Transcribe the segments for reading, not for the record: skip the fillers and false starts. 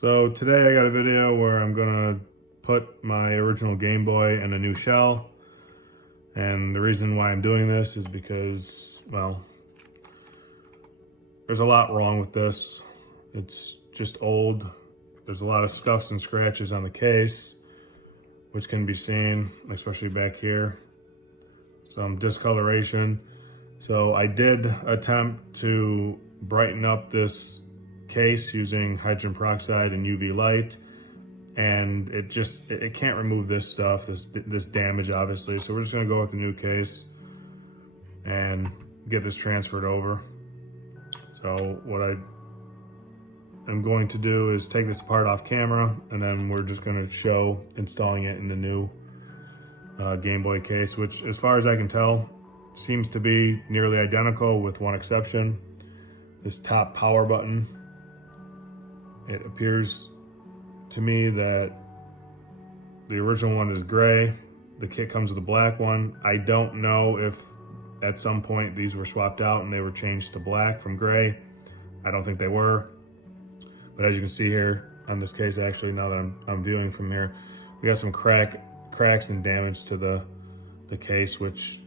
So today I got a video where I'm gonna put my original Game Boy in a new shell. And the reason why I'm doing this is because, well, there's a lot wrong with this. It's just old. There's a lot of scuffs and scratches on the case, which can be seen, especially back here. Some discoloration. So I did attempt to brighten up this case using hydrogen peroxide and UV light, and it can't remove this stuff, this damage, obviously. So we're just gonna go with a new case and get this transferred over. So what I am going to do is take this apart off camera, and then we're just gonna show installing it in the new Game Boy case, which, as far as I can tell, seems to be nearly identical with one exception. This top power button, it appears to me that the original one is gray. The kit comes with a black one. I don't know if at some point these were swapped out and they were changed to black from gray. I don't think they were. But as you can see here on this case, actually, now that I'm viewing from here, we got some cracks and damage to the case, which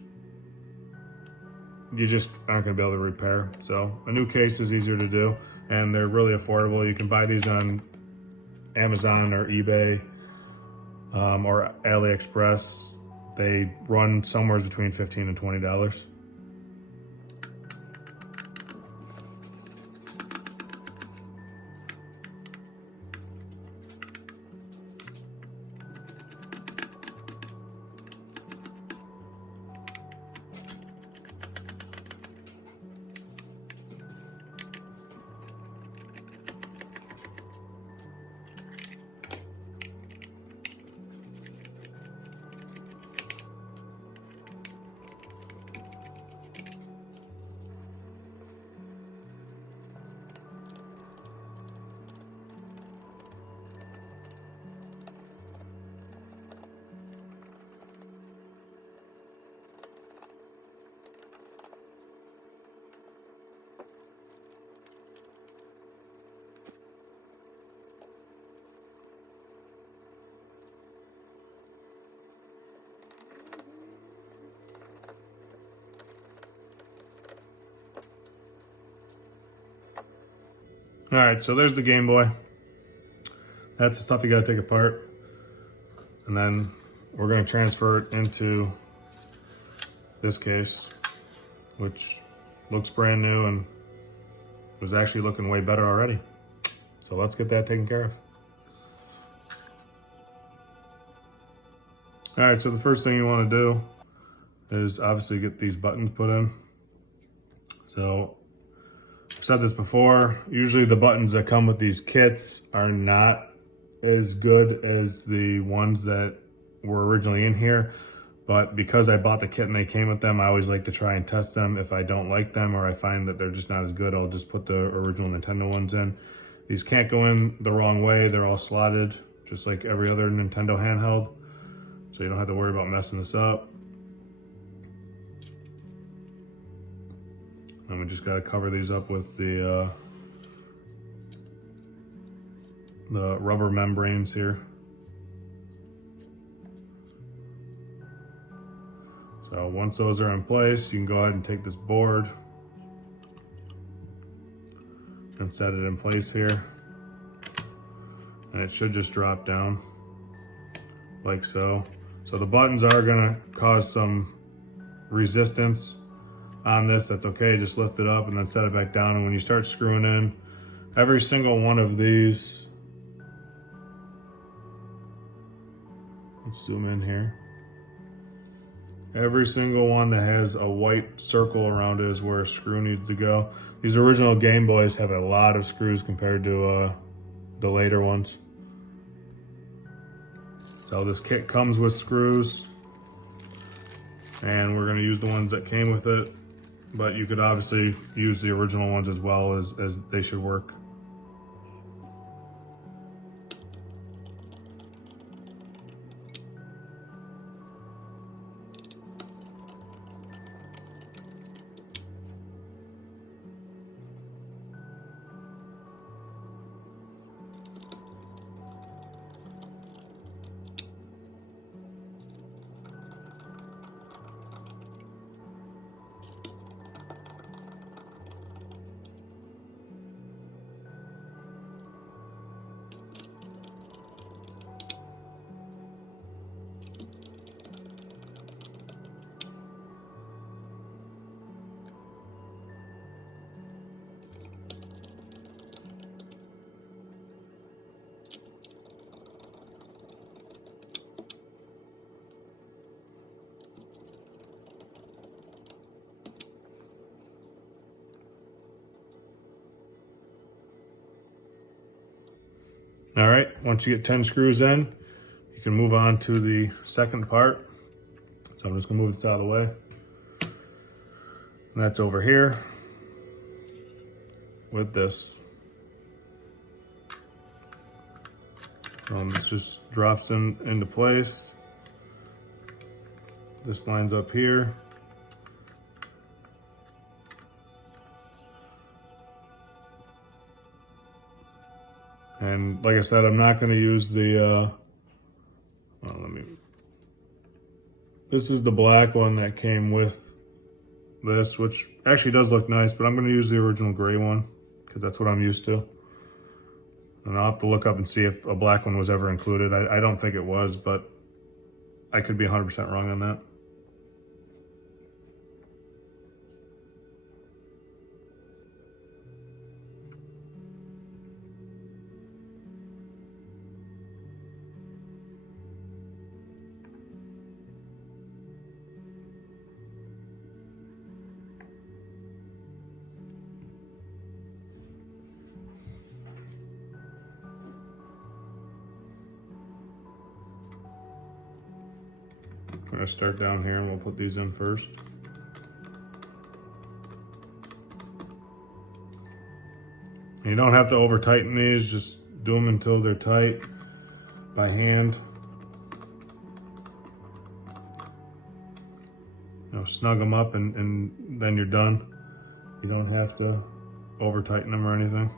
you just aren't gonna be able to repair. So a new case is easier to do, and they're really affordable. You can buy these on Amazon or eBay or AliExpress. They run somewhere between $15 and $20. All right, so there's the Game Boy. That's the stuff you gotta take apart. And then we're gonna transfer it into this case, which looks brand new and was actually looking way better already. So let's get that taken care of. All right, so the first thing you wanna do is obviously get these buttons put in. So I've said this before, usually the buttons that come with these kits are not as good as the ones that were originally in here, but because I bought the kit and they came with them, I always like to try and test them. If I don't like them or I find that they're just not as good, I'll just put the original Nintendo ones in. These can't go in the wrong way. They're all slotted, just like every other Nintendo handheld, so you don't have to worry about messing this up. And we just got to cover these up with the rubber membranes here. So once those are in place, you can go ahead and take this board and set it in place here. And it should just drop down like so. So the buttons are gonna cause some resistance on this. That's okay, just lift it up and then set it back down. And when you start screwing in, every single one of these, let's zoom in here. Every single one that has a white circle around it is where a screw needs to go. These original Game Boys have a lot of screws compared to the later ones. So this kit comes with screws, and we're gonna use the ones that came with it, but you could obviously use the original ones as well, as they should work. All right, once you get 10 screws in, you can move on to the second part. So I'm just gonna move this out of the way. And that's over here with this. This just drops into place. This lines up here. And like I said, I'm not going to use the, this is the black one that came with this, which actually does look nice, but I'm going to use the original gray one because that's what I'm used to. And I'll have to look up and see if a black one was ever included. I don't think it was, but I could be 100% wrong on that. I'm going to start down here and we'll put these in first. And you don't have to over tighten these, just do them until they're tight by hand. You know, snug them up and then you're done. You don't have to over tighten them or anything.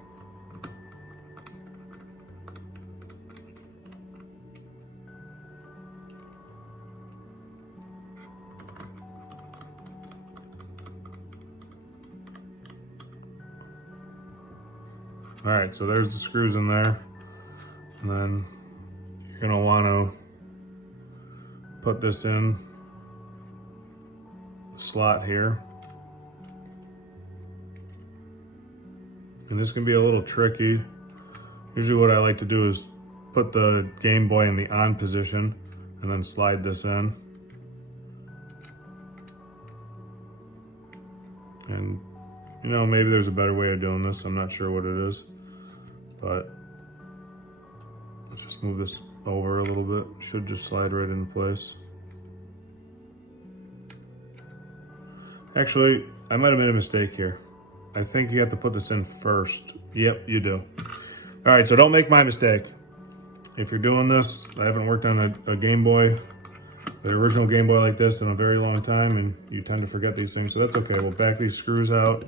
All right, so there's the screws in there. And then you're gonna wanna put this in the slot here. And this can be a little tricky. Usually what I like to do is put the Game Boy in the on position and then slide this in. And you know, maybe there's a better way of doing this. I'm not sure what it is. But let's just move this over a little bit. Should just slide right into place. Actually, I might have made a mistake here. I think you have to put this in first. Yep, you do. All right, so don't make my mistake. If you're doing this, I haven't worked on a Game Boy, the original Game Boy like this in a very long time, and you tend to forget these things, so that's okay. We'll back these screws out.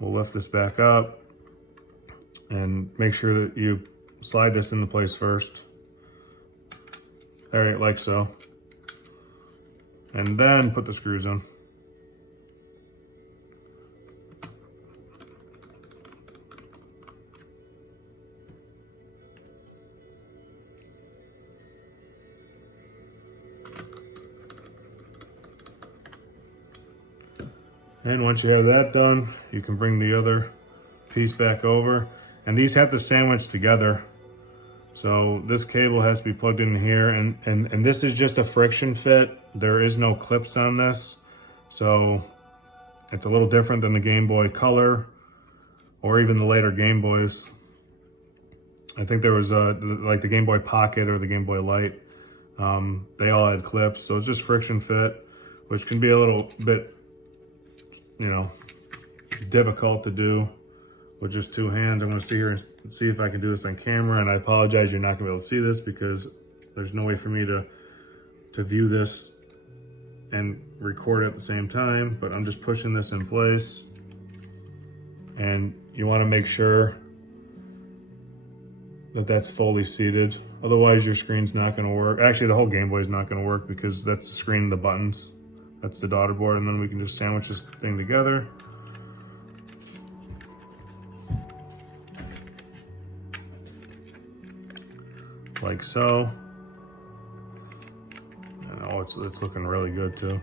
We'll lift this back up. And make sure that you slide this into place first. All right, like so. And then put the screws in. And once you have that done, you can bring the other piece back over. And these have to sandwich together. So this cable has to be plugged in here, and this is just a friction fit. There is no clips on this. So it's a little different than the Game Boy Color or even the later Game Boys. I think there was like the Game Boy Pocket or the Game Boy Light. They all had clips, so it's just friction fit, which can be a little bit, you know, difficult to do with just two hands. I'm gonna see here and see if I can do this on camera, and I apologize, you're not gonna be able to see this because there's no way for me to view this and record at the same time, but I'm just pushing this in place. And you wanna make sure that that's fully seated. Otherwise your screen's not gonna work. Actually, the whole Game Boy is not gonna work because that's the screen and the buttons. That's the daughter board, and then we can just sandwich this thing together. Like so. And oh, it's looking really good too.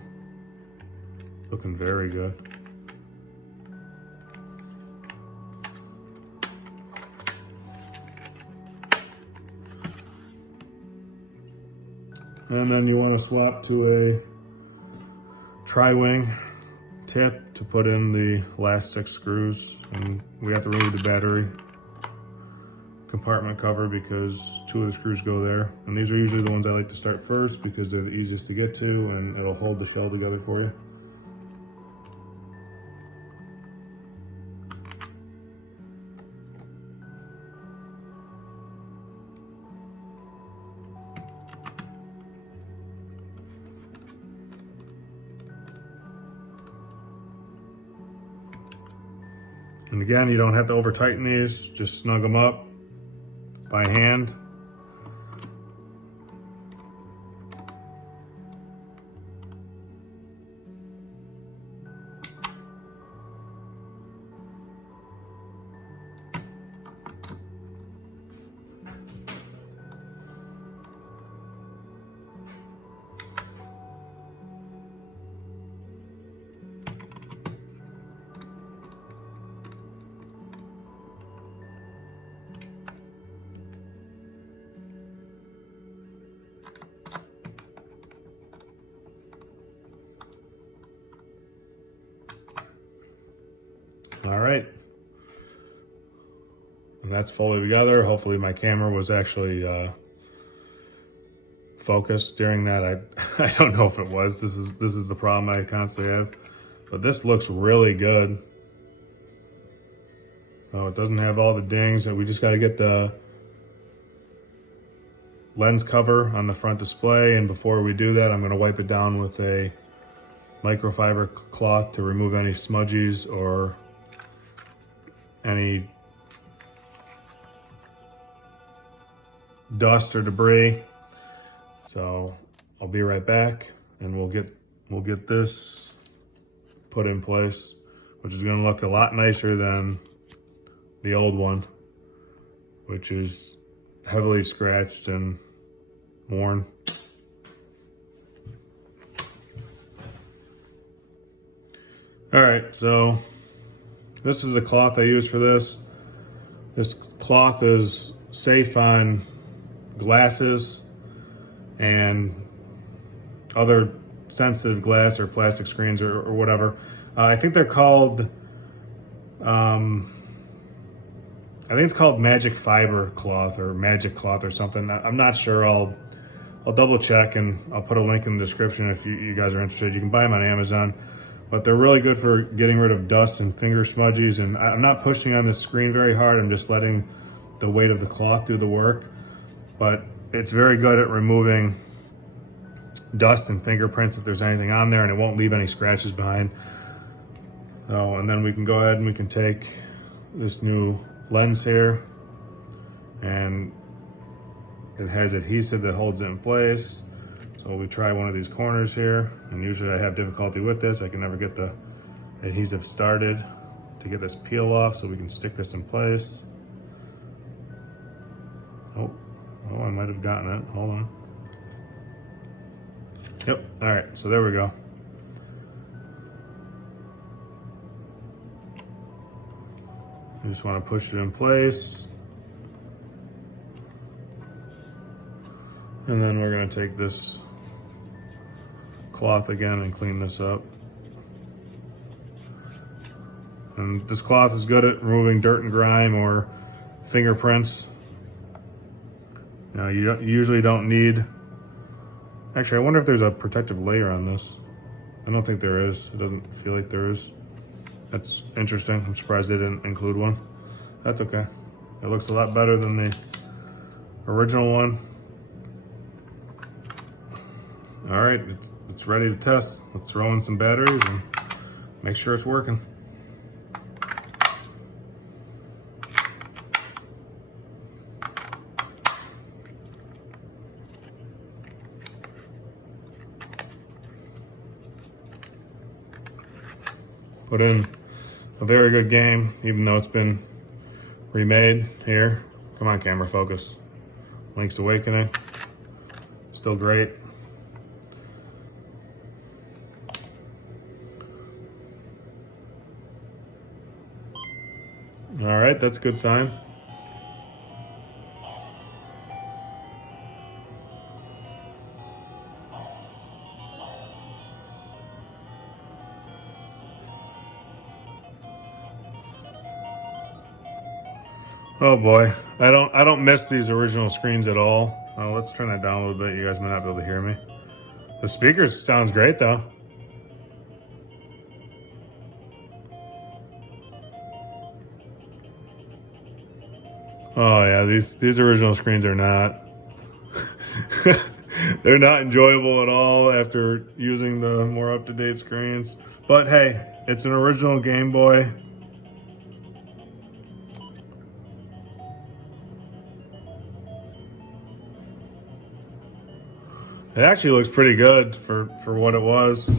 Looking very good. And then you want to swap to a tri-wing tip to put in the last 6 screws, and we have to remove the battery compartment cover because 2 of the screws go there. And these are usually the ones I like to start first because they're the easiest to get to and it'll hold the shell together for you. And again, you don't have to over tighten these, just snug them up by hand. All right, and that's fully together. Hopefully my camera was actually focused during that. I don't know if it was. This is the problem I constantly have. But this looks really good. Oh, it doesn't have all the dings. We just got to get the lens cover on the front display, and before we do that, I'm going to wipe it down with a microfiber cloth to remove any smudgies or any dust or debris. So I'll be right back and we'll get this put in place, which is going to look a lot nicer than the old one, which is heavily scratched and worn. All right, so this is the cloth I use for this. This cloth is safe on glasses and other sensitive glass or plastic screens or whatever. I think they're called, I think it's called Magic Fiber Cloth or Magic Cloth or something. I'm not sure. I'll double check and I'll put a link in the description if you guys are interested. You can buy them on Amazon. But they're really good for getting rid of dust and finger smudgies. And I'm not pushing on the screen very hard. I'm just letting the weight of the cloth do the work. But it's very good at removing dust and fingerprints if there's anything on there, and it won't leave any scratches behind. Oh, and then we can go ahead and we can take this new lens here, and it has adhesive that holds it in place. So we try one of these corners here, and usually I have difficulty with this. I can never get the adhesive started to get this peel off, so we can stick this in place. Oh, I might have gotten it. Hold on. Yep, all right, so there we go. You just want to push it in place. And then we're going to take this cloth again and clean this up. And this cloth is good at removing dirt and grime or fingerprints. Now you usually don't need, actually I wonder if there's a protective layer on this. I don't think there is. It doesn't feel like there is. That's interesting. I'm surprised they didn't include one. That's okay. It looks a lot better than the original one. All right, it's ready to test. Let's throw in some batteries and make sure it's working. Put in a very good game, even though it's been remade here. Come on, camera, focus. Link's Awakening, still great. All right, that's a good sign. Oh boy, I don't miss these original screens at all. Let's turn that down a little bit. You guys might not be able to hear me. The speakers sounds great though. Oh yeah, these original screens are not. They're not enjoyable at all after using the more up-to-date screens. But hey, it's an original Game Boy. It actually looks pretty good for what it was.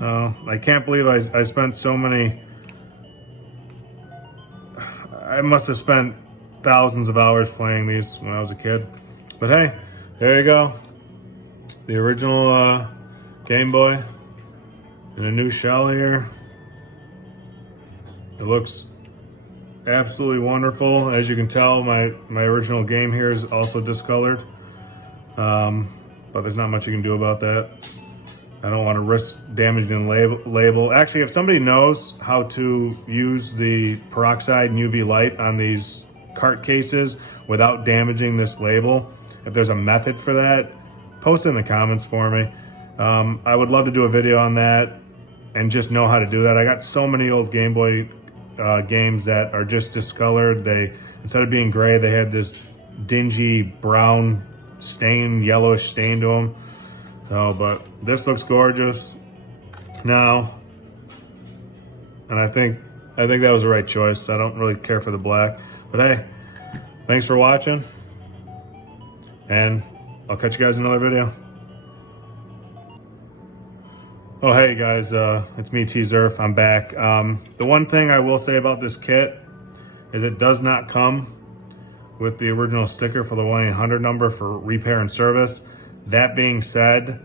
I can't believe I spent so many. I must have spent thousands of hours playing these when I was a kid. But hey, there you go. The original Game Boy in a new shell here. It looks absolutely wonderful. As you can tell, my original game here is also discolored. But there's not much you can do about that. I don't want to risk damaging the label. Actually, if somebody knows how to use the peroxide and UV light on these cart cases without damaging this label, if there's a method for that, post it in the comments for me. I would love to do a video on that and just know how to do that. I got so many old Game Boy games that are just discolored. They, instead of being gray, they had this dingy brown stain, yellowish stain to them. So, but this looks gorgeous now, and I think that was the right choice. I don't really care for the black, but hey, thanks for watching, and I'll catch you guys in another video. Oh hey guys, it's me, T-Zerf. I'm back. The one thing I will say about this kit is it does not come with the original sticker for the 1-800 number for repair and service. That being said,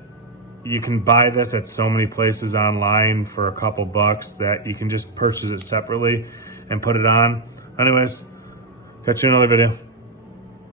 you can buy this at so many places online for a couple bucks that you can just purchase it separately and put it on. Anyways, catch you in another video.